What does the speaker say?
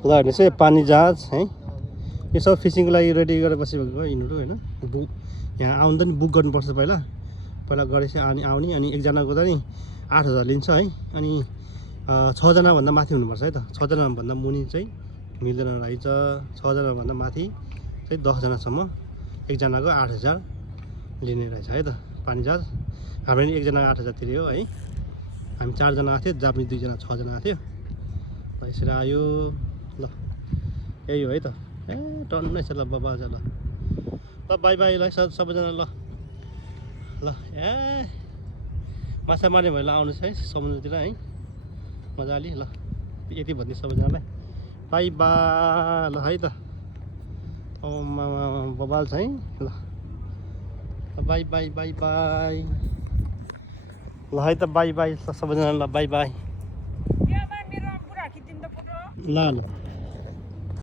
ल हेर्नुहोस् है पानी जहाज है यो सब फिसिङको लागि रेडी गरेर बसिरहेको यिनीहरू होइन यहाँ आउँदा नि बुक गर्नुपर्छ पहिला गरेपछि आउने अनि एकजनाको त नि 8,000 लिन्छ है अनि 6 जनाभन्दा माथि हुनुपर्छ है त 6 जनाभन्दा मुनि चाहिँ मिल्दैन रहेछ 6 जनाभन्दा माथि चाहिँ 10 जनासम्म एकजनाको 8,000 लिने रहेछ है त पानी जहाज हाम्रो नि एकजनाको 8,000 तिर्यो है हामी 4 जना आएको थियो जापानिज 2 जना 6 जना आएको थियो ल यसरी आयो ल यही हो है त ए टन्नै छ ल बाबा ल बाई बाई ल सबैजना ल ल ए माछा मार्ने भएर आउनुहोस् है समुद्रतिर है मजाले ल यति भन्ने सबैजनालाई बाई बाई ल है त बबाल छ है ल बाई बाई बाई बाई ल है त बाई बाई सबैजना ल बाई बाई ल ल